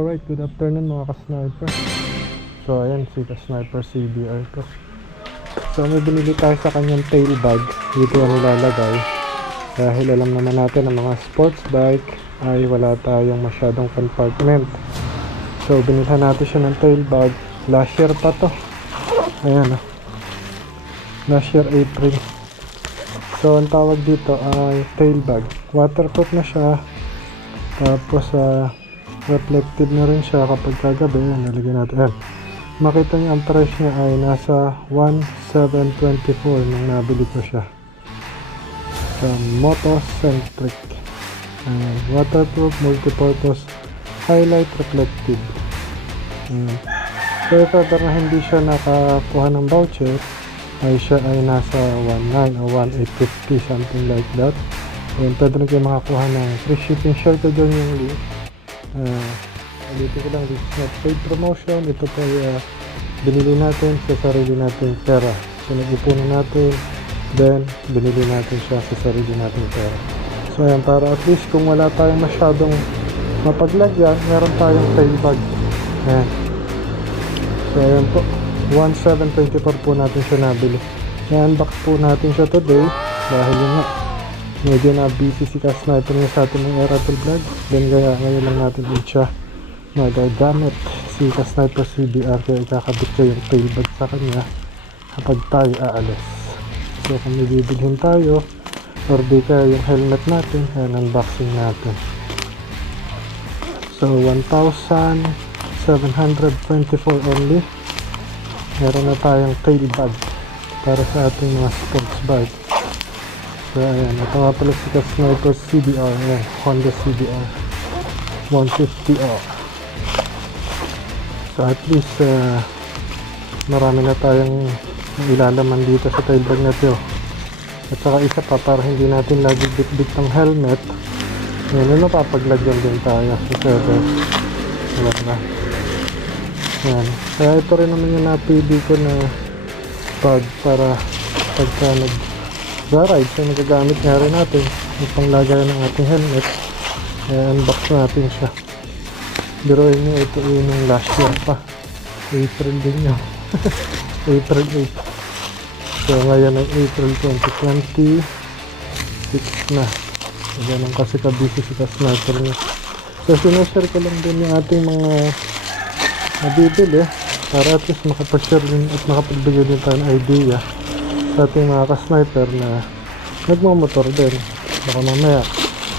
Alright, good afternoon mga ka-sniper. So ayan si ka-sniper CBR ko. So may binili tayo sa kanyang tail bag. Dito ang ilalagay. Dahil alam naman natin ang mga sports bike ay wala tayong masyadong compartment. So binilhan natin siya ng tail bag. Last year pa to. Ayan o. Last year April. So ang tawag dito ay tail bag. Waterproof na siya. Tapos reflective na rin siya kapag kagabi. Nalagyan natin. Ayan. Makita niyo ang price niya ay nasa 1,724 nung nabili ko siya. Sa Motocentric. Waterproof, multipurpose, highlight reflective. So if ever na hindi siya nakakuha ng voucher, ay siya ay nasa 1,900 o 1,850, something like that. Ayan, pwede rin kayo makakuha ng free shipping. Share ko dyan yung link. Dito ko lang, this is not paid promotion. Ito po ay binili natin sa sarili natin pera. So nag-ipunan natin, then binili natin siya sa sarili natin pera. So ayan, para at least kung wala tayong masyadong mapaglagyan, meron tayong tail bag. Ayan. So ayan po, 1,724 po natin siya nabili. I-unbox po natin siya today dahil yun nga, medyo na busy si ka-sniper niya sa ating mga Aeratol vlog. Then kaya ngayon lang natin din siya magagamit si ka-sniper CBR, kaya ikakabit ko yung tail bag sa kanya kapag tayo aalis. So kung may bibilhin tayo or di kaya yung helmet natin, ayan, unboxing natin. So 1,724 only. Meron na tayong tail bag para sa ating mga sports bike. So ayan, ito nga pala si ka-sniper CBR. Ayan, Honda CBR 150R. So at least marami na tayong ilalaman dito sa tail bag na ito. At saka isa pa, para hindi natin lagi bit-bit ng helmet, yun, napapaglagyan din tayo sa server. Diba? Yan. Kaya ito rin naman yung napili ko na bag para pagka nag-ride, so nagagamit nga rin natin yung panglagay ng ating helmet. Kaya unbox natin siya. Biruin nyo, ito yung last year pa, April din yun. April 8. So ngayon ay April 2026 na. So ganun kasi ka-busy si ka-sniper niya. So sinashare ko lang din yung ating mga nabibili para at least makapag-share din at makapagbigay din tayo ng idea sa ating mga ka-sniper na nagmamotor din. Baka mamaya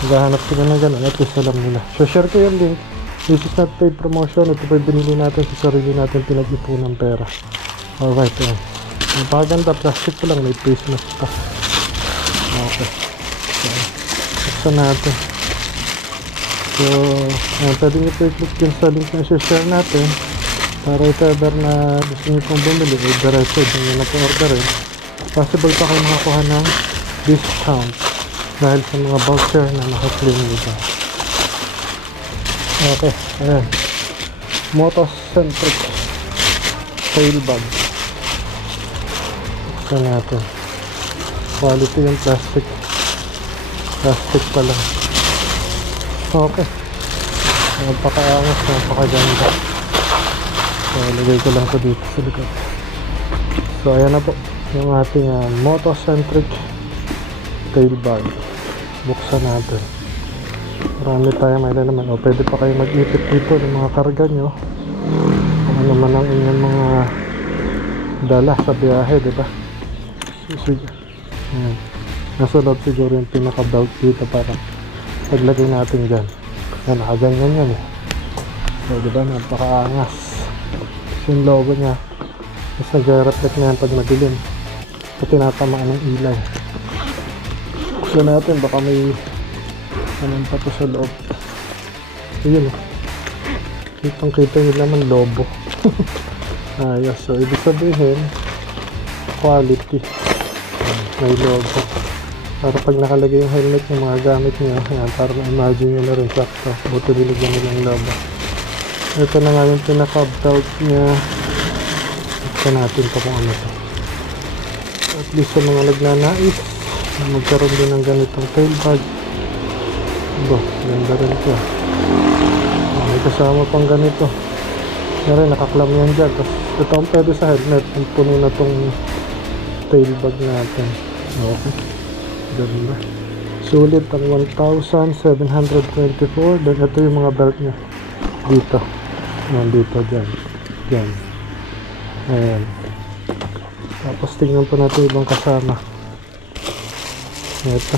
maghahanap sila ng ganun, at least alam nila. So share ko yung link. This is not paid promotion. Ito pa binili natin sa sarili natin, pinag-ipunan pera. Alright, ayan. Napakaganda, plastic ko lang, may face mask pa. Okay. So, buksan natin. So, ayan, pwede nyo po i-click din sa link na share natin para if ever na gusto nyo pong bumili, diretso din nyo na po orderin. Possible pa kayo makakuha ng discount dahil sa mga voucher na naka-claim nito. Okay, ayan. Motocentric tail bag. Buksan natin. Quality yung plastic. Plastic pa lang. Okay. Napakaangas, napakaganda. So, lagay ko lang po dito sa likod. So, ayan na po. Yung ating Motocentric tail bag. Buksan natin. Marami tayo may naman. O, pwede pa kayo mag-ipit dito ng mga karga nyo. Kung ano man ang inyong mga dala sa biyahe, diba? Sige. Ayan. Nasa loob siguro yung pinaka-belt dito para paglagay natin dyan. Ayan, nakaganyan yan eh. So, diba? Napakaangas. Kasi yung logo niya, mas nag-reflect na yan pag madilim. So, tinatamaan ng ilay. Buksan natin, baka may anong pa to sa loob. Ayun eh. Kitang kita yung laman, lobo. Ayos. So, ibig sabihin, quality. May logo. Para pag nakalagay yung helmet yung mga gamit nyo, ayan, para ma-imagine nyo na rin sakto. Buto diligyan nila yung logo. Ito na nga yung pinaka-belt niya. Buksan natin ito kung ano to. At least sa mga nagnanais, magkaroon din ng ganitong tail bag. Aba, ganda rin ito. kasama pang ganito. Meron, nakaklam yan dyan. Tapos ito ang pwede sa helmet. Ang puno na tong tail bag natin. Okay. Ganda. Sulit ang 1,724. Then ito yung mga belt niya. Dito. Nandito dyan. Dyan. Ayan. Tapos tingnan pa natin ibang kasama. Ito.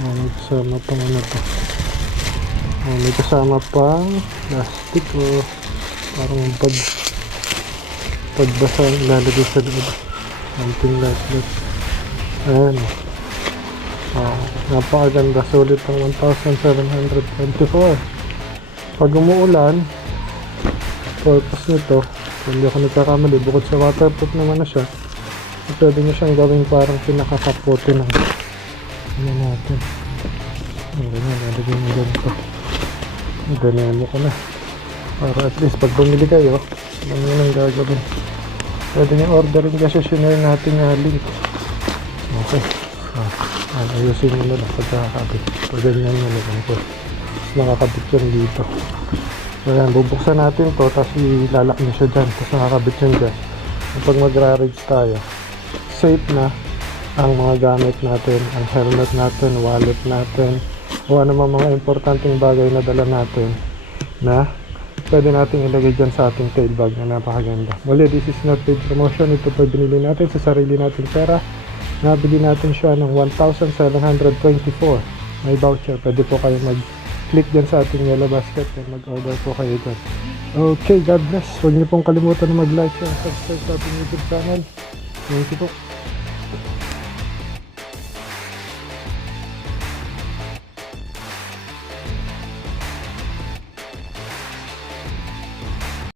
May kasama pang ano to. May kasama pang plastic o parang pagbasa ilalagay sa loob. Something like that. Ayan. Napakaganda. Sulit ang 1,724. Pag umuulan, purpose nito, kung hindi ako nagkakamali, bukod sa waterproof naman na siya, pwede nyo siyang gawing parang pinakakapote ng ano natin. Nalagay mo ganito. Ganyan ko na. Para at least pag bumili kayo, ano yun ang gagawin. Pwede nyo orderin kasi sinare natin yung link. Okay. Ayusin nyo na lang pagkakakabit. Pag ganyan nyo na lang po. Nakakabit yan dito. So yan, bubuksan natin to, tapos ilalak nyo siya dyan, tapos nakakabit yun dyan. Kapag magra-rides tayo, safe na ang mga gamit natin, ang helmet natin, wallet natin, o ano mga importanteng bagay na dala natin na pwede natin ilagay dyan sa ating tail bag na napakaganda. Muli, this is not paid promotion. Ito po binili natin sa sarili natin pera. Nabili natin siya ng 1,724. May voucher. Pwede po kayo mag-click dyan sa ating yellow basket and mag-order po kayo dyan. Okay, God bless. Huwag niyo pong kalimutan na mag-like, share, subscribe sa ating YouTube channel. Thank you po.